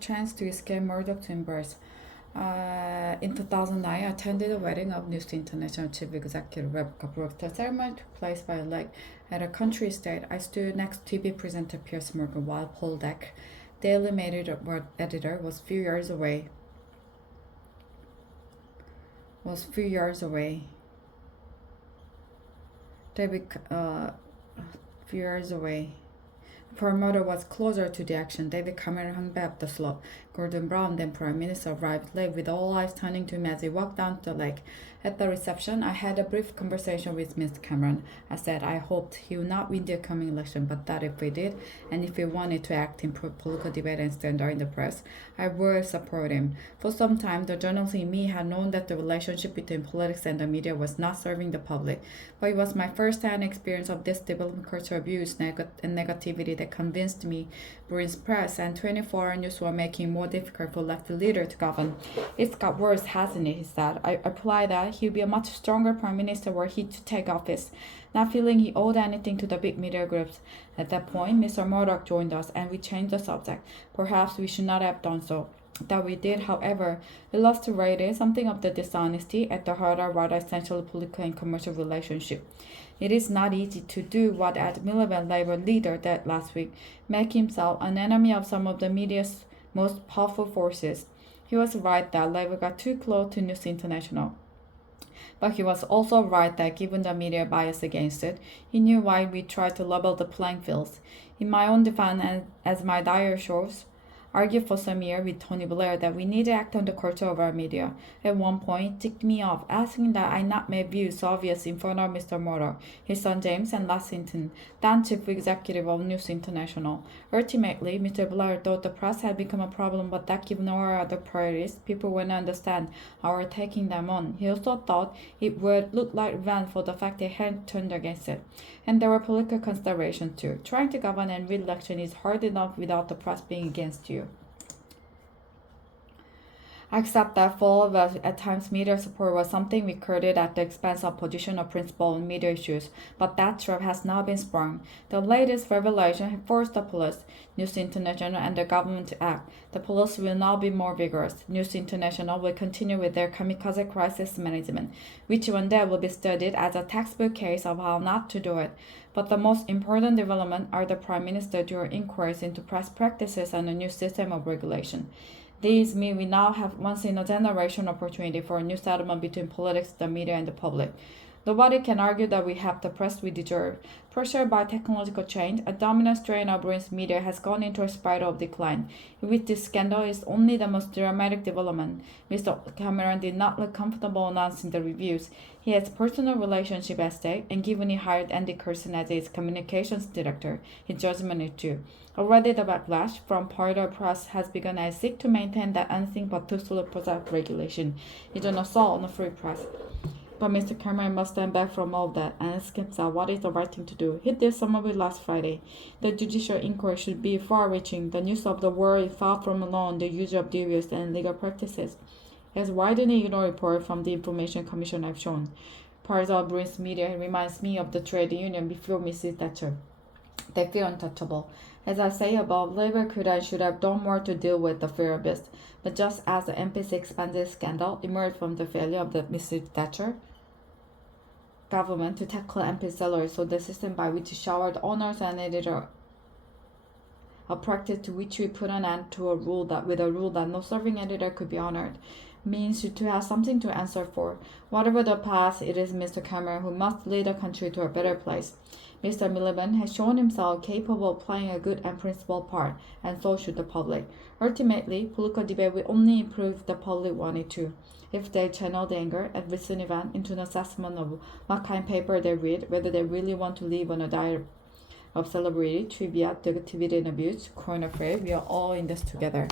chance to escape Murdoch'sembrace. In 2009, I attended the wedding of News International Chief Executive Rebecca Brooks. The ceremony took place by a lake at a country estate. I stood next to TV presenter Piers Morgan while Paul Deck, Daily Mail editor, was few yards away. Few yards away. The promoter was closer to the action. David Cameron hung back up the slope. Gordon Brown, then Prime Minister, arrived late with all eyes turning to him as he walked down the lake. At the reception, I had a brief conversation with Mr. Cameron. I said I hoped he would not win the coming election, but that if he did, and if he wanted to act in political debate and stand out in the press, I would support him. For some time, the journalist in me had known that the relationship between politics and the media was not serving the public, but it was my first-hand experience of this developing culture abuse and negativity that convinced me Britain's press and 24-hour news were making it more difficult for left leader to govern. It's got worse, hasn't it? He said. I replied that he'd be a much stronger prime minister were he to take office, not feeling he owed anything to the big media groups. At that point, Mr. Murdoch joined us and we changed the subject. Perhaps we should not have done so. That we did, however, illustrated something of the dishonesty at the heart of our essential political and commercial relationship. It is not easy to do what Ed Miliband, Labour leader, did last week, make himself an enemy of some of the media's most powerful forces. He was right that Labour got too close to News International. But he was also right that given the media bias against it, he knew why we tried to level the playing fields. In my own defense, and as my diary shows, argued for some years with Tony Blair that we need to act on the culture of our media. At one point, it ticked me off, asking that I not make views so obvious in front of Mr. Murdoch, his son James, and Lassington, then chief executive of News International. Ultimately, Mr. Blair thought the press had become a problem, but that given our other priorities, people wouldn't understand how we're taking them on. He also thought it would look like revenge for the fact they had turned against it. And there were political considerations too. Trying to govern and win election is hard enough without the press being against you. I accept that for at times media support was something we courted at the expense of position of principle on media issues, but that trap has now been sprung. The latest revelation has forced the police, News International, and the government to act. The police will now be more vigorous. News International will continue with their kamikaze crisis management, which one day will be studied as a textbook case of how not to do it. But the most important development are the Prime Minister during inquiries into press practices and a new system of regulation. These mean we now have once-in-a-generation opportunity for a new settlement between politics, the media, and the public. Nobody can argue that we have the press we deserve. Pressured by technological change, a dominant strain of Britain's media has gone into a spiral of decline. With this scandal is only the most dramatic development. Mr. Cameron did not look comfortable announcing the reviews. He has personal relationship at stake, and given he hired Andy Coulson as his communications director, his judgment is due. Already the backlash from part of the press has begun as seek to maintain that anything but too slow press regulation is an assault on the free press. But Mr. Cameron must stand back from all of that and ask himself what is the right thing to do. He did some of it last Friday. The judicial inquiry should be far-reaching. The news of the world is far from alone the use of devious and legal practices. As widely ignored report from the Information Commission have shown, part of Britain's media reminds me of the trade union before Mrs. Thatcher. They feel untouchable. As I say above, Labour could and should have done more to deal with the fear abyss. But just as the NPC expanded scandal emerged from the failure of the Mrs. Thatcher government to tackle MP salaries, so the system by which showered owners and editor, a practice to which we put an end to with a rule that no serving editor could be honored, means to have something to answer for. Whatever the past, it is Mr. Cameron who must lead the country to a better place. Mr. Miliband has shown himself capable of playing a good and principled part, and so should the public. Ultimately, political debate will only improve if the public want it to. If they channel the anger at recent event into an assessment of what kind of paper they read, whether they really want to live on a diet of celebrity, trivia, negativity, and abuse, corner afraid, we are all in this together.